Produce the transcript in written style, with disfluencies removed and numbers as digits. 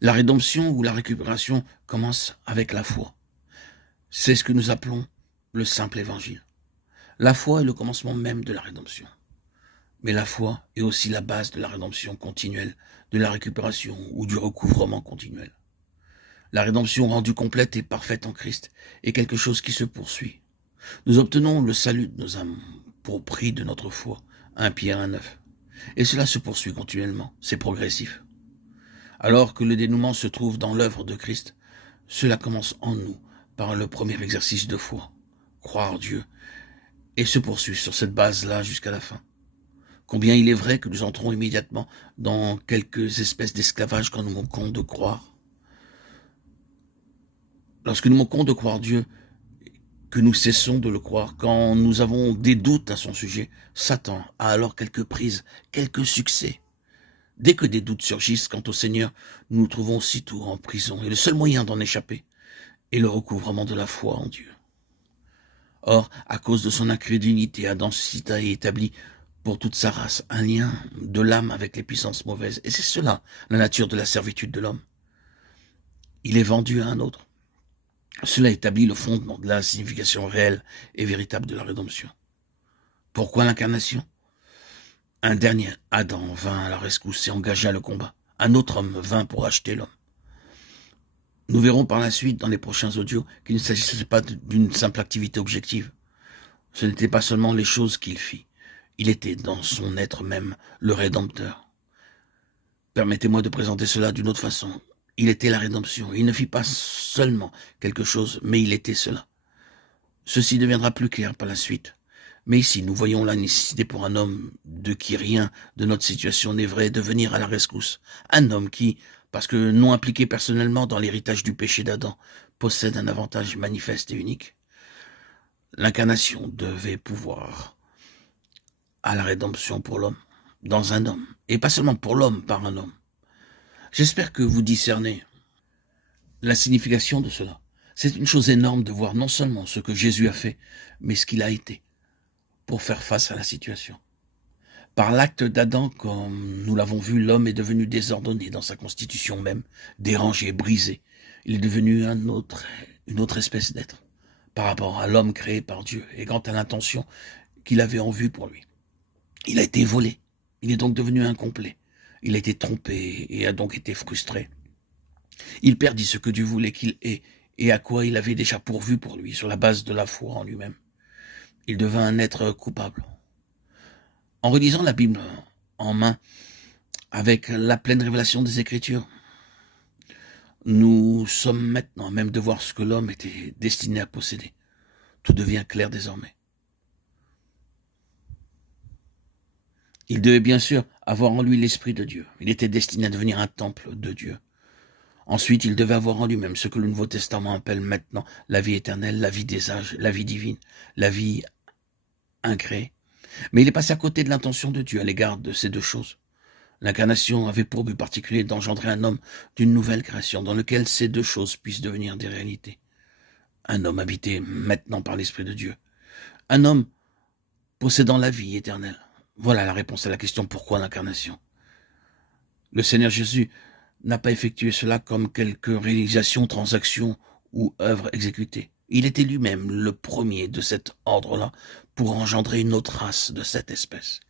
La rédemption ou la récupération commence avec la foi. C'est ce que nous appelons le simple évangile. La foi est le commencement même de la rédemption. Mais la foi est aussi la base de la rédemption continuelle, de la récupération ou du recouvrement continuel. La rédemption rendue complète et parfaite en Christ est quelque chose qui se poursuit. Nous obtenons le salut de nos âmes pour prix de notre foi. 1 Pierre 1,9. Et cela se poursuit continuellement, c'est progressif. Alors que le dénouement se trouve dans l'œuvre de Christ, cela commence en nous par le premier exercice de foi, croire Dieu, et se poursuit sur cette base-là jusqu'à la fin. Combien il est vrai que nous entrons immédiatement dans quelques espèces d'esclavage quand nous manquons de croire. Lorsque nous manquons de croire Dieu, que nous cessons de le croire, quand nous avons des doutes à son sujet, Satan a alors quelques prises, quelques succès. Dès que des doutes surgissent quant au Seigneur, nous nous trouvons aussitôt en prison, et le seul moyen d'en échapper est le recouvrement de la foi en Dieu. Or, à cause de son incrédulité, Adam a établi pour toute sa race un lien de l'âme avec les puissances mauvaises, et c'est cela, la nature de la servitude de l'homme. Il est vendu à un autre. Cela établit le fondement de la signification réelle et véritable de la rédemption. Pourquoi l'incarnation? Un dernier Adam vint à la rescousse et engagea le combat. Un autre homme vint pour acheter l'homme. Nous verrons par la suite, dans les prochains audios, qu'il ne s'agissait pas d'une simple activité objective. Ce n'était pas seulement les choses qu'il fit. Il était dans son être même le Rédempteur. Permettez-moi de présenter cela d'une autre façon. Il était la rédemption. Il ne fit pas seulement quelque chose, mais il était cela. Ceci deviendra plus clair par la suite. Mais ici, nous voyons la nécessité pour un homme de qui rien de notre situation n'est vrai de venir à la rescousse. Un homme qui, parce que non impliqué personnellement dans l'héritage du péché d'Adam, possède un avantage manifeste et unique. L'incarnation devait pouvoir à la rédemption pour l'homme, dans un homme, et pas seulement pour l'homme par un homme. J'espère que vous discernez la signification de cela. C'est une chose énorme de voir non seulement ce que Jésus a fait, mais ce qu'il a été pour faire face à la situation. Par l'acte d'Adam, comme nous l'avons vu, l'homme est devenu désordonné dans sa constitution même, dérangé, brisé. Il est devenu une autre espèce d'être par rapport à l'homme créé par Dieu et quant à l'intention qu'il avait en vue pour lui. Il a été volé. Il est donc devenu incomplet. Il a été trompé et a donc été frustré. Il perdit ce que Dieu voulait qu'il ait et à quoi il avait déjà pourvu pour lui sur la base de la foi en lui-même. Il devint un être coupable. En relisant la Bible en main, avec la pleine révélation des Écritures, nous sommes maintenant à même de voir ce que l'homme était destiné à posséder. Tout devient clair désormais. Il devait bien sûr avoir en lui l'Esprit de Dieu. Il était destiné à devenir un temple de Dieu. Ensuite, il devait avoir en lui-même ce que le Nouveau Testament appelle maintenant la vie éternelle, la vie des âges, la vie divine, la vie incréée. Mais il est passé à côté de l'intention de Dieu à l'égard de ces deux choses. L'incarnation avait pour but particulier d'engendrer un homme d'une nouvelle création dans lequel ces deux choses puissent devenir des réalités. Un homme habité maintenant par l'Esprit de Dieu. Un homme possédant la vie éternelle. Voilà la réponse à la question pourquoi l'incarnation. Le Seigneur Jésus n'a pas effectué cela comme quelque réalisation, transaction ou œuvre exécutée. Il était lui-même le premier de cet ordre-là pour engendrer une autre race de cette espèce.